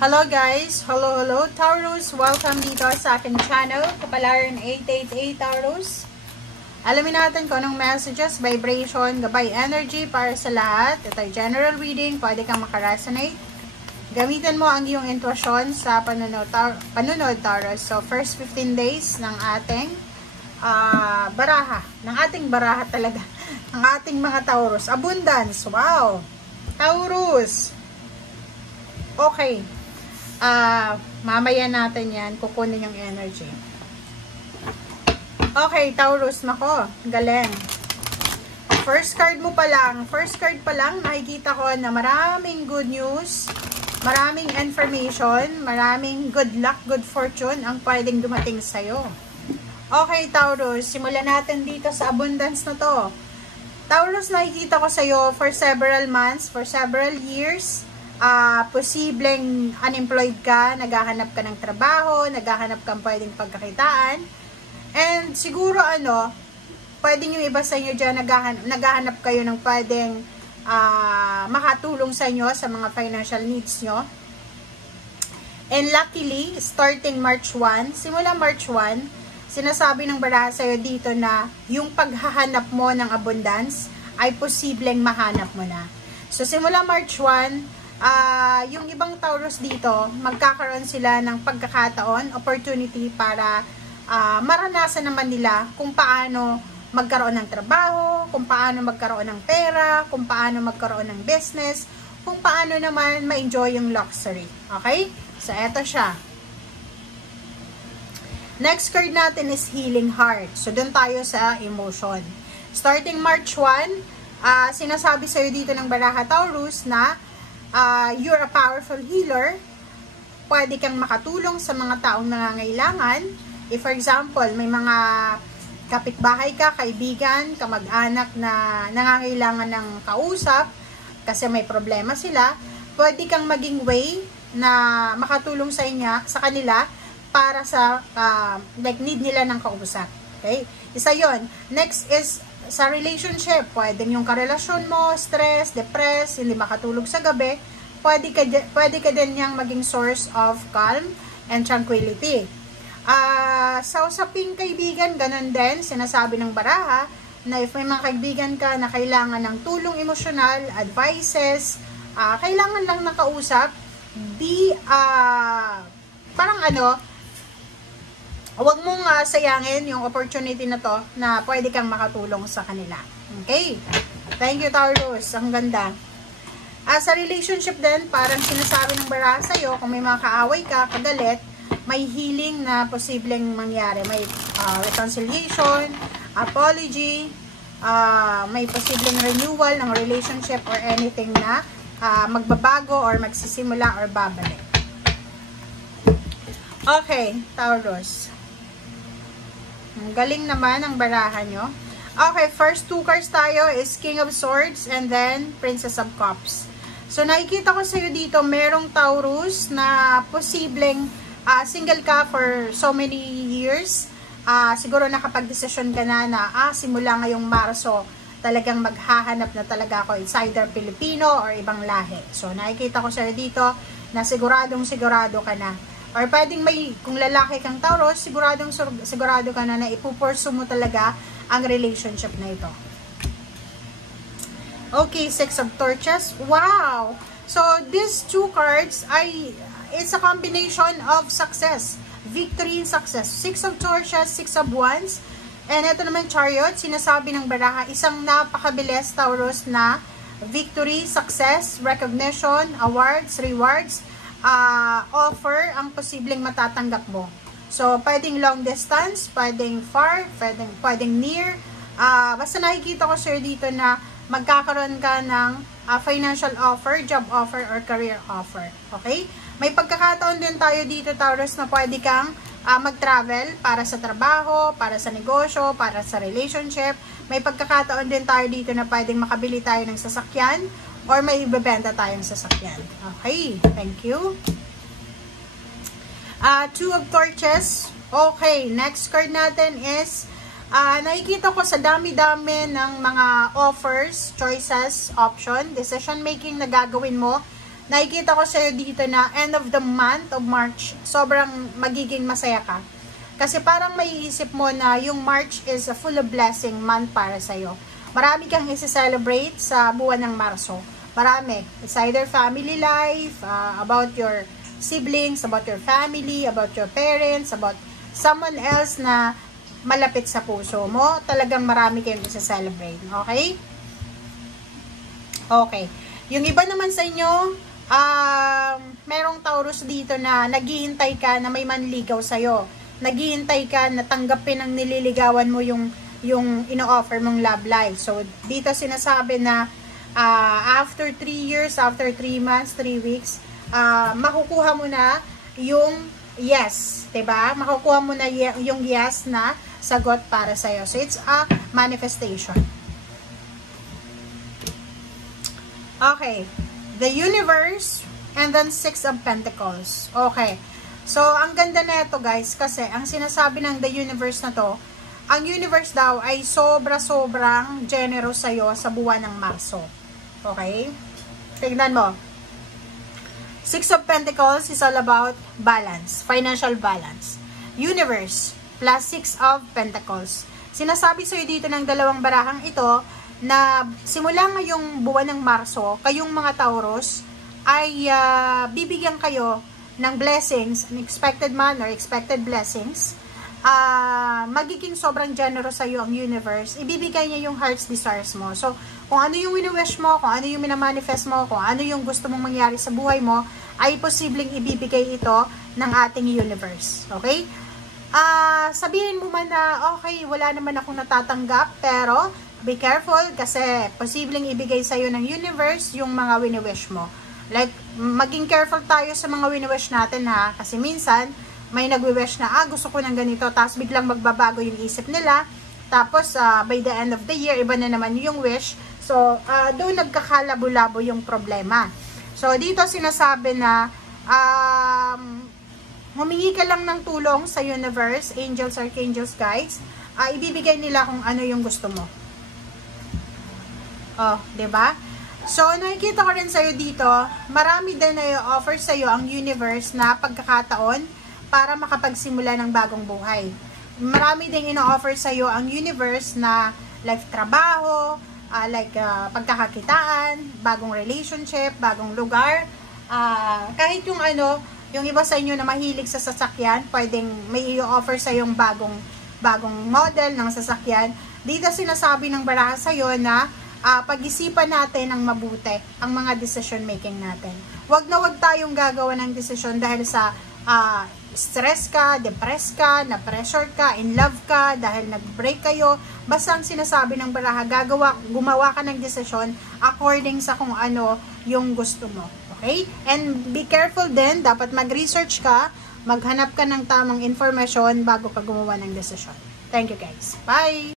Hello guys! Hello Taurus! Welcome dito sa aking channel, Kapalaran 888 Taurus. Alamin natin kung anong messages, vibration, gabay energy para sa lahat. Ito ay general reading, pwede kang makaresonate. Gamitin mo ang iyong intuition sa panunod Taurus. So first 15 days ng ating baraha, talaga, ng ating mga Taurus. Abundance, wow! Taurus! Okay. Mamaya natin yan, kukunin yung energy. Okay, Taurus, nako, galing. First card pa lang, nakikita ko na maraming good news, maraming information, maraming good luck, good fortune ang pwedeng dumating sa'yo. Okay, Taurus, simulan natin dito sa abundance na to. Taurus, nakikita ko sa'yo for several months, for several years, posibleng unemployed ka, naghahanap ka ng trabaho, naghahanap kang pwedeng pagkakitaan, and siguro pwedeng yung iba sa inyo dyan, naghahanap kayo ng pwedeng makatulong sa inyo sa mga financial needs nyo. And luckily, starting March 1, simula March 1, sinasabi ng baraha sa'yo dito na yung paghahanap mo ng abundance ay posibleng mahanap mo na. So simula March 1, yung ibang Taurus dito, magkakaroon sila ng pagkakataon, opportunity para maranasan naman nila kung paano magkaroon ng trabaho, kung paano magkaroon ng pera, kung paano magkaroon ng business, kung paano naman ma-enjoy yung luxury. Okay? So, eto siya. Next card natin is Healing Heart. So, dun tayo sa emotion. Starting March 1, sinasabi sa'yo dito ng baraha Taurus na you're a powerful healer. Pwede kang makatulong sa mga taong nangangailangan. If for example, may mga kapitbahay ka, kaibigan, kamag-anak na nangangailangan ng kausap kasi may problema sila, pwede kang maging way na makatulong sa kanila para sa need nila ng kausap. Okay? Isa yon. Next is sa relationship, pwedeng yung karelasyon mo, stress, depressed, hindi makatulog sa gabi, pwede ka din niyang maging source of calm and tranquility. Sa usaping kaibigan, ganun din, sinasabi ng baraha, na if may mga kaibigan ka na kailangan ng tulong emosyonal, advices, kailangan lang nakausap, huwag mong sayangin yung opportunity na to na pwede kang makatulong sa kanila. Okay? Thank you, Taurus. Ang ganda. Sa relationship din, parang sinasabi ng baraha sa'yo, kung may mga kaaway ka, kagalit, may healing na posibleng mangyari. May reconciliation, apology, may posibleng renewal ng relationship or anything na magbabago or magsisimula or babalik. Okay, Taurus. Ang galing naman ang baraha nyo. Okay, first two cards tayo is King of Swords and then Princess of Cups. So, nakikita ko sa'yo dito, merong Taurus na posibleng single ka for so many years. Siguro nakapag-desisyon ka na simula ngayong Marso, talagang maghahanap na talaga ako. It's either Filipino or ibang lahi. So, nakikita ko sa'yo dito na siguradong sigurado ka na. Or pwedeng kung lalaki kang Taurus, sigurado ka na ipupursu mo talaga ang relationship na ito. Okay, Six of Torches. Wow! So, these two cards it's a combination of success. Victory and success. Six of Torches, Six of Wands. And ito naman Chariot, sinasabi ng baraha, isang napakabilis Taurus na victory, success, recognition, awards, rewards, offer ang posibleng matatanggap mo. So, pwedeng long distance, pwedeng far, pwedeng near. Basta nakikita ko sir dito na magkakaroon ka ng financial offer, job offer, or career offer. Okay? May pagkakataon din tayo dito, Taurus, na pwede kang mag-travel para sa trabaho, para sa negosyo, para sa relationship. May pagkakataon din tayo dito na pwedeng makabili tayo ng sasakyan or may ibebenta tayong sasakyan. Okay, thank you. Two of Torches. Okay, next card natin is nakikita ko sa dami-dami ng mga offers, choices, option, decision making na gagawin mo nakikita ko sa'yo dito na end of the month of March, sobrang magiging masaya ka. Kasi parang maiisip mo na yung March is a full of blessing month para sa'yo. Marami kang isi-celebrate sa buwan ng Marso. Marami. It's either family life, about your siblings, about your family, about your parents, about someone else na malapit sa puso mo. Talagang marami kayong isi-celebrate. Okay? Okay. Yung iba naman sa inyo, merong Taurus dito na naghihintay ka na may manligaw sa'yo. Naghihintay ka na tanggapin ang nililigawan mo yung ino-offer mong love life. So, dito sinasabi na after 3 years, after 3 months, 3 weeks, makukuha mo na yung yes. Diba? Makukuha mo na yung yes na sagot para sa'yo. So, it's a manifestation. Okay. The universe and then 6 of Pentacles. Okay. So, ang ganda na ito guys kasi ang sinasabi ng the universe na to, ang universe daw ay sobra-sobrang generous sa'yo sa buwan ng Marso. Okay? Tignan mo. 6 of Pentacles is all about balance, financial balance. Universe plus 6 of Pentacles. Sinasabi sa'yo dito ng dalawang barahang ito na simula ngayong buwan ng Marso, kayong mga Taurus ay bibigyan kayo ng blessings, unexpected man or expected blessings. Magiging sobrang generous sa iyo ang universe. Ibibigay niya yung heart's desires mo. So, kung ano yung wini-wish mo, kung ano yung minamanifest mo, kung ano yung gusto mong mangyari sa buhay mo, ay posibleng ibibigay ito ng ating universe. Okay? Sabihin mo man na, okay, wala naman akong natatanggap, pero be careful kasi posibleng ibigay sa'yo ng universe yung mga wini-wish mo. Like, maging careful tayo sa mga wini-wish natin ha. Kasi minsan, may nagwi-wish na, gusto ko ng ganito, tapos biglang magbabago yung isip nila. Tapos, by the end of the year, iba na naman yung wish. So, doon nagkakalabo-labo yung problema. So, dito sinasabi na, humingi ka lang ng tulong sa universe, angels, archangels, guides, ibibigay nila kung ano yung gusto mo. Oh, 'di ba? So, nakikita ko rin sa'yo dito, marami din na i-offer sa'yo ang universe na pagkakataon para makapagsimula ng bagong buhay. Marami din ino-offer sa'yo ang universe na like trabaho, pagkakakitaan, bagong relationship, bagong lugar. Kahit yung yung iba sa inyo na mahilig sa sasakyan, pwedeng may i-offer sa'yo yung bagong model ng sasakyan. Dito sinasabi ng baraha sa'yo na pag-isipan natin ang mabuti ang mga decision making natin. Wag na wag tayong gagawa ng decision dahil sa stress ka, depressed ka, na-pressure ka, in love ka, dahil nag-break kayo. Basta ang sinasabi ng baraha, gumawa ka ng decision according sa kung ano yung gusto mo. Okay? And be careful din, dapat mag-research ka, maghanap ka ng tamang information bago ka gumawa ng decision. Thank you guys. Bye!